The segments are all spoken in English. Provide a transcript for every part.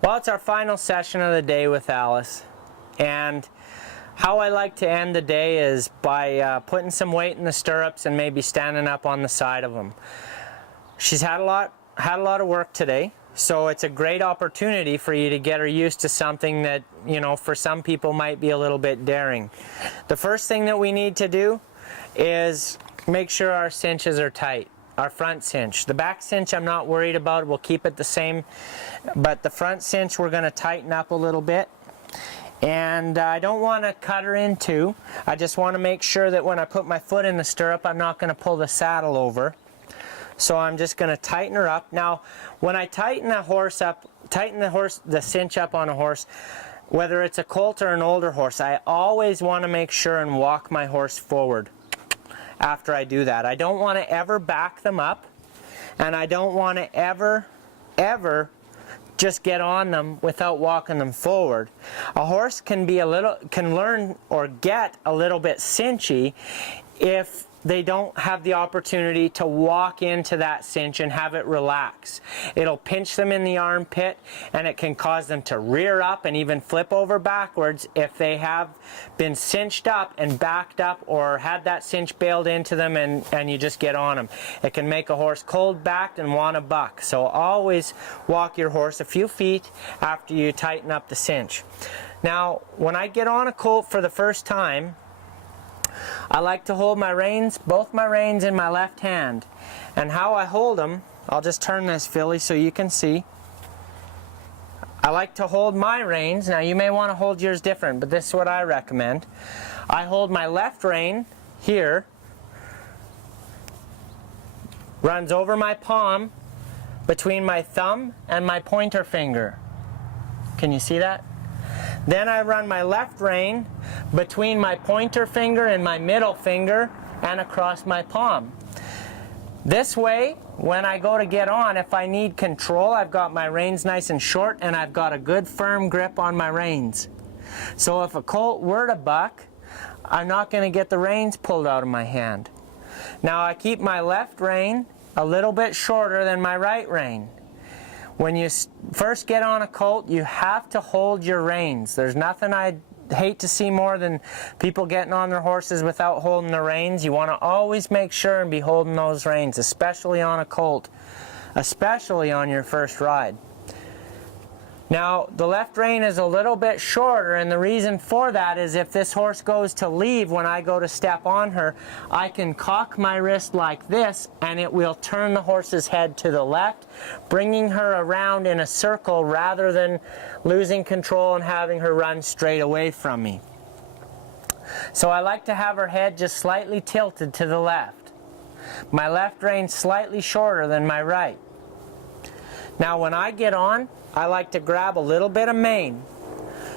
Well, it's our final session of the day with Alice, and how I like to end the day is by putting some weight in the stirrups and maybe standing up on the side of them. She's had a lot of work today, so it's a great opportunity for you to get her used to something that, you know, for some people might be a little bit daring. The first thing that we need to do is make sure our cinches are tight. Our front cinch. The back cinch I'm not worried about, we'll keep it the same, but the front cinch we're going to tighten up a little bit. And I don't want to cut her in two. I just want to make sure that when I put my foot in the stirrup, I'm not going to pull the saddle over. So I'm just going to tighten her up. Now, when I tighten the horse up, the cinch up on a horse, whether it's a colt or an older horse, I always want to make sure and walk my horse forward. After I do that, I don't want to ever back them up, and I don't want to ever just get on them without walking them forward. A horse can learn or get a little bit cinchy if they don't have the opportunity to walk into that cinch and have it relax. It'll pinch them in the armpit, and it can cause them to rear up and even flip over backwards if they have been cinched up and backed up or had that cinch bailed into them and you just get on them. It can make a horse cold backed and want to buck. So always walk your horse a few feet after you tighten up the cinch. Now, when I get on a colt for the first time, I like to hold my reins, both my reins in my left hand. And how I hold them, I'll just turn this filly so you can see. I like to hold my reins. Now you may want to hold yours different, but this is what I recommend. I hold my left rein here, runs over my palm between my thumb and my pointer finger. Can you see that? Then I run my left rein between my pointer finger and my middle finger and across my palm. This way, when I go to get on, if I need control, I've got my reins nice and short and I've got a good firm grip on my reins. So if a colt were to buck, I'm not going to get the reins pulled out of my hand. Now I keep my left rein a little bit shorter than my right rein. When you first get on a colt, you have to hold your reins. There's nothing I'd hate to see more than people getting on their horses without holding the reins. You want to always make sure and be holding those reins, especially on a colt, especially on your first ride. Now, the left rein is a little bit shorter, and the reason for that is if this horse goes to leave when I go to step on her, I can cock my wrist like this, and it will turn the horse's head to the left, bringing her around in a circle rather than losing control and having her run straight away from me. So I like to have her head just slightly tilted to the left. My left rein slightly shorter than my right. Now when I get on, I like to grab a little bit of mane.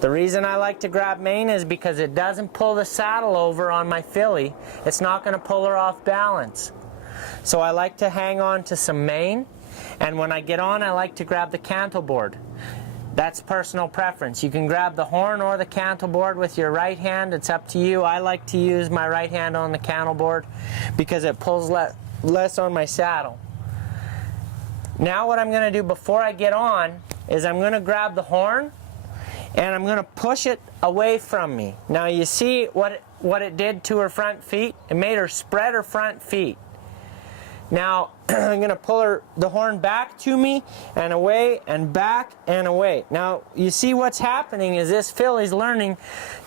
The reason I like to grab mane is because it doesn't pull the saddle over on my filly. It's not going to pull her off balance. So I like to hang on to some mane, and when I get on, I like to grab the cantle board. That's personal preference. You can grab the horn or the cantle board with your right hand. It's up to you. I like to use my right hand on the cantle board because it pulls less on my saddle. Now what I'm going to do before I get on is I'm going to grab the horn and I'm going to push it away from me. Now you see what it did to her front feet? It made her spread her front feet. Now I'm going to pull the horn back to me and away and back and away. Now you see what's happening is this filly's learning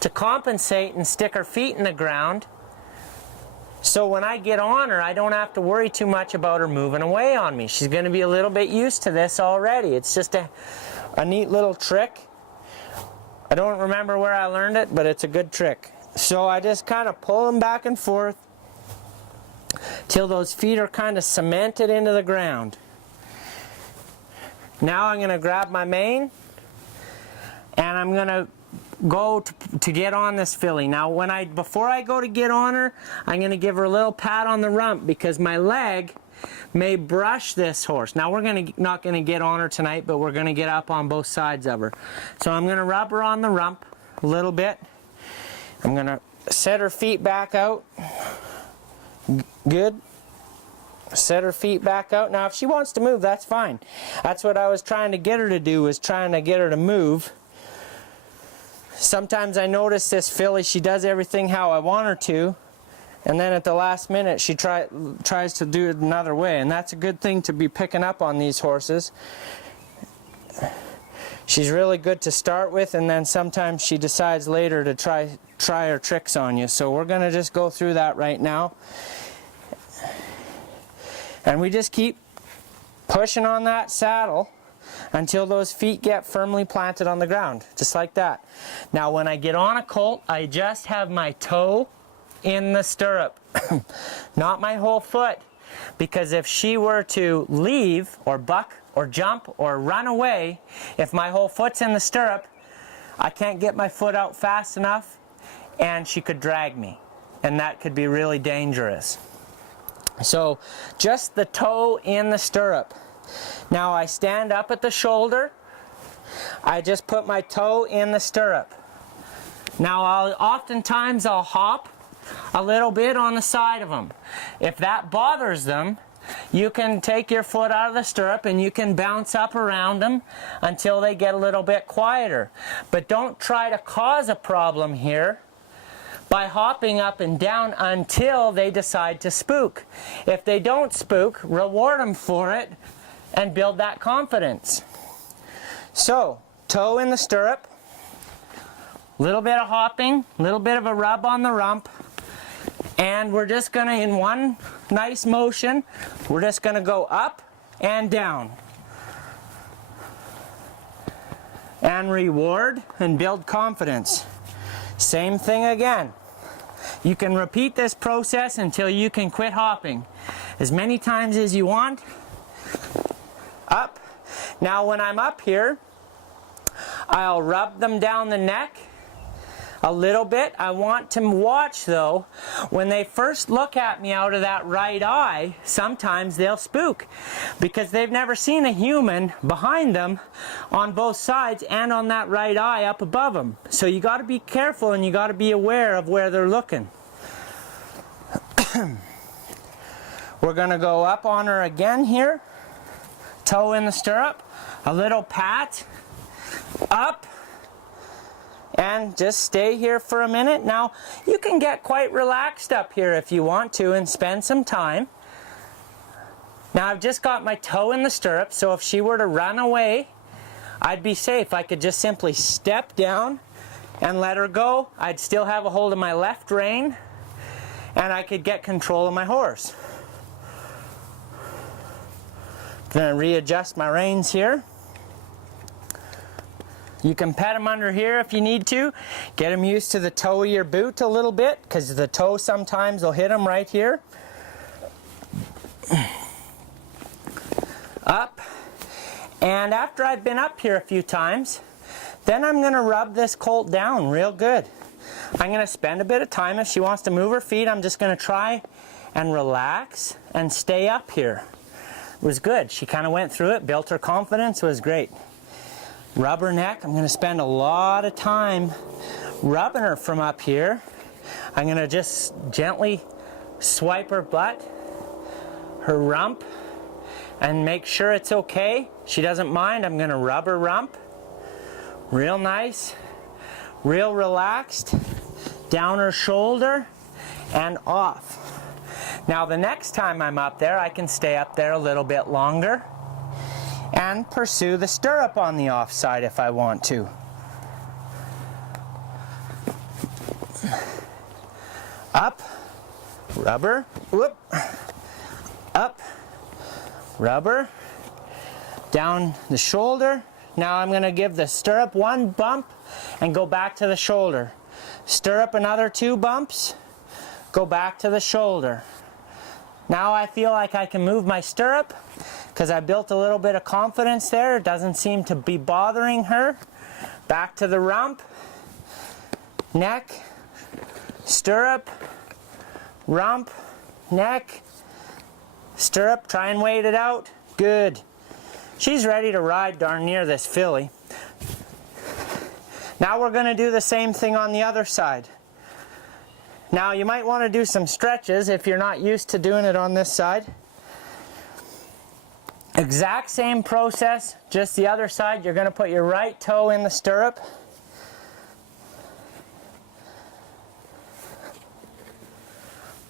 to compensate and stick her feet in the ground. So when I get on her, I don't have to worry too much about her moving away on me. She's going to be a little bit used to this already. It's just a neat little trick. I don't remember where I learned it, but it's a good trick. So I just kind of pull them back and forth till those feet are kind of cemented into the ground. Now I'm going to grab my mane and I'm going to go to get on this filly. Now before I go to get on her, I'm going to give her a little pat on the rump because my leg may brush this horse. Now we're not going to get on her tonight, but we're going to get up on both sides of her. So I'm going to rub her on the rump a little bit. I'm going to set her feet back out. Good. Set her feet back out. Now if she wants to move, that's fine. That's what I was trying to get her to do, was trying to get her to move. Sometimes I notice this filly, she does everything how I want her to, and then at the last minute she tries to do it another way, and that's a good thing to be picking up on these horses. She's really good to start with, and then sometimes she decides later to try her tricks on you. So we're going to just go through that right now. And we just keep pushing on that saddle until those feet get firmly planted on the ground, just like that. Now when I get on a colt, I just have my toe in the stirrup, not my whole foot, because if she were to leave or buck or jump or run away, if my whole foot's in the stirrup, I can't get my foot out fast enough and she could drag me, and that could be really dangerous. So just the toe in the stirrup. Now I stand up at the shoulder, I just put my toe in the stirrup. Now oftentimes I'll hop a little bit on the side of them. If that bothers them, you can take your foot out of the stirrup and you can bounce up around them until they get a little bit quieter. But don't try to cause a problem here by hopping up and down until they decide to spook. If they don't spook, reward them for it and build that confidence. So, toe in the stirrup, little bit of hopping, little bit of a rub on the rump, and we're just going to, in one nice motion, we're just going to go up and down. And reward and build confidence. Same thing again. You can repeat this process until you can quit hopping as many times as you want. Up. Now when I'm up here, I'll rub them down the neck a little bit. I want to watch though, when they first look at me out of that right eye, sometimes they'll spook because they've never seen a human behind them on both sides and on that right eye up above them. So you got to be careful and you got to be aware of where they're looking. We're going to go up on her again here. Toe in the stirrup, a little pat, up, and just stay here for a minute. Now, you can get quite relaxed up here if you want to and spend some time. Now, I've just got my toe in the stirrup, so if she were to run away, I'd be safe. I could just simply step down and let her go. I'd still have a hold of my left rein, and I could get control of my horse. Going to readjust my reins here. You can pet them under here if you need to. Get them used to the toe of your boot a little bit, because the toe sometimes will hit them right here. Up. And after I've been up here a few times, then I'm going to rub this colt down real good. I'm going to spend a bit of time. If she wants to move her feet, I'm just going to try and relax and stay up here. It was good. She kind of went through it, built her confidence, was great. Rub her neck. I'm going to spend a lot of time rubbing her from up here. I'm going to just gently swipe her butt, her rump, and make sure it's okay. She doesn't mind. I'm going to rub her rump. Real nice, real relaxed, down her shoulder and off. Now the next time I'm up there, I can stay up there a little bit longer and pursue the stirrup on the off side if I want to. Up, rubber, whoop, up, rubber, down the shoulder. Now I'm going to give the stirrup one bump and go back to the shoulder. Stirrup another 2 bumps, go back to the shoulder. Now I feel like I can move my stirrup because I built a little bit of confidence there. It doesn't seem to be bothering her. Back to the rump, neck, stirrup, rump, neck, stirrup. Try and wait it out. Good. She's ready to ride darn near this filly. Now we're going to do the same thing on the other side. Now you might want to do some stretches if you're not used to doing it on this side. Exact same process, just the other side. You're going to put your right toe in the stirrup.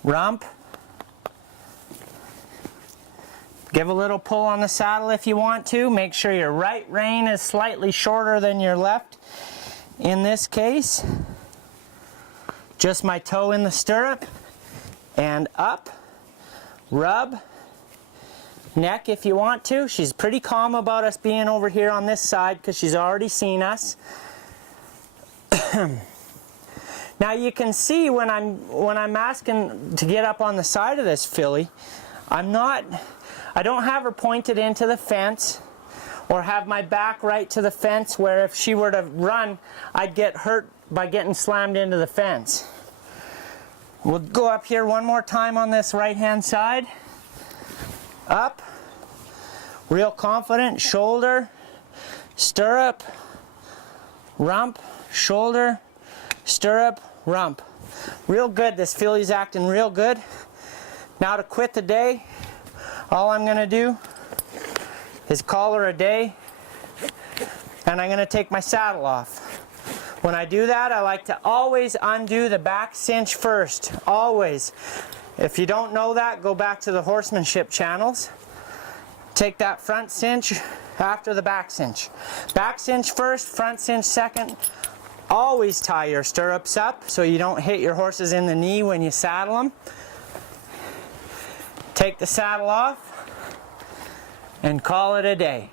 Rump. Give a little pull on the saddle if you want to. Make sure your right rein is slightly shorter than your left. In this case, just my toe in the stirrup and up. Rub. Neck if you want to. She's pretty calm about us being over here on this side because she's already seen us. Now you can see when I'm asking to get up on the side of this filly, I don't have her pointed into the fence or have my back right to the fence where if she were to run, I'd get hurt by getting slammed into the fence. We'll go up here one more time on this right hand side. Up, real confident, shoulder, stirrup, rump, shoulder, stirrup, rump. Real good, this filly's acting real good. Now to quit the day, all I'm going to do is call her a day, and I'm going to take my saddle off. When I do that, I like to always undo the back cinch first, always. If you don't know that, go back to the horsemanship channels. Take that front cinch after the back cinch. Back cinch first, front cinch second. Always tie your stirrups up so you don't hit your horses in the knee when you saddle them. Take the saddle off and call it a day.